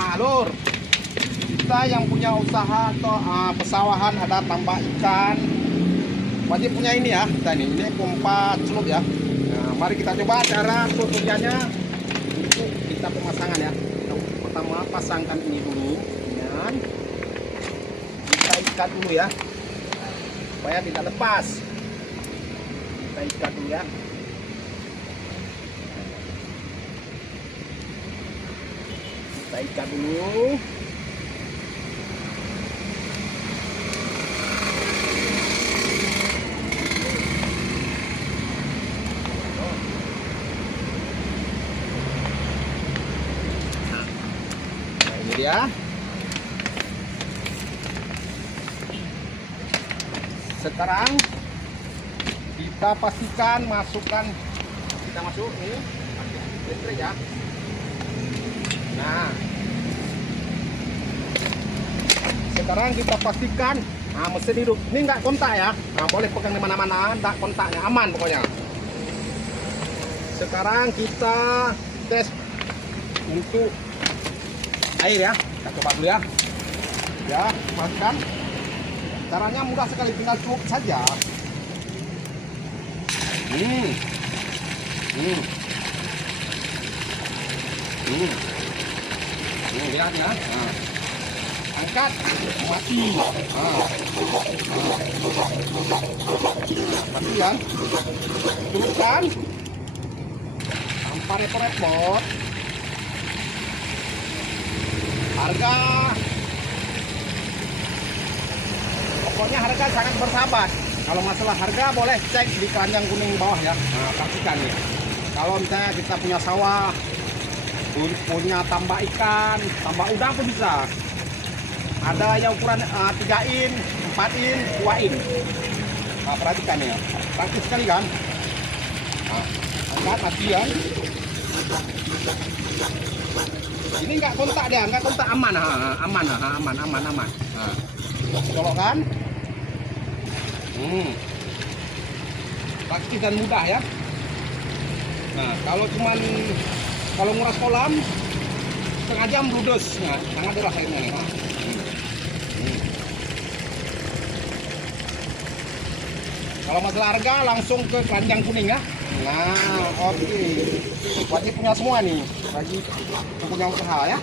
Nah, Lur, kita yang punya usaha atau pesawahan ada tambak ikan, wajib punya ini ya. Kita ini pompa celup ya. Nah, mari kita coba cara tutorialnya untuk kita pemasangan ya. Pertama pasangkan ini dulu, dan kita ikat dulu ya, supaya tidak lepas. Kita ikat dulu ya. Kita ikat dulu. Nah, ini dia. Sekarang kita pastikan masukkan, kita masuk ini listrik ya. Nah, sekarang kita pastikan mesin hidup ini nggak kontak ya. Nah, boleh pegang di mana-mana, nggak kontaknya, aman pokoknya. Sekarang kita tes untuk air ya. Kita coba dulu ya. Ya, masukkan. Caranya mudah sekali, tinggal cukup saja. Lihat ya. Nah, angkat, mati. Mati ya. Turunkan. Tanpa repot-repot. Harga, pokoknya harga sangat bersahabat. Kalau masalah harga boleh cek di keranjang kuning bawah ya. Nah, pastikan ya. Kalau misalnya kita punya sawah, punya tambak ikan, tambak udang pun bisa. Ada yang ukuran 3 in, 4 in, 2 in. Nah, perhatikan ya. Praktis sekali kan. Nah, angkat mati ya. Ini nggak kontak dia, nggak kontak, aman, aman. Nah, colok kan? Praktis dan mudah ya. Nah, kalau nguras kolam setengah jam ludes, nah, sangat deras airnya nih. Kalau masalah harga langsung ke keranjang kuning ya. Nah, oke. Wajib punya semua nih, bagi punya usaha ya.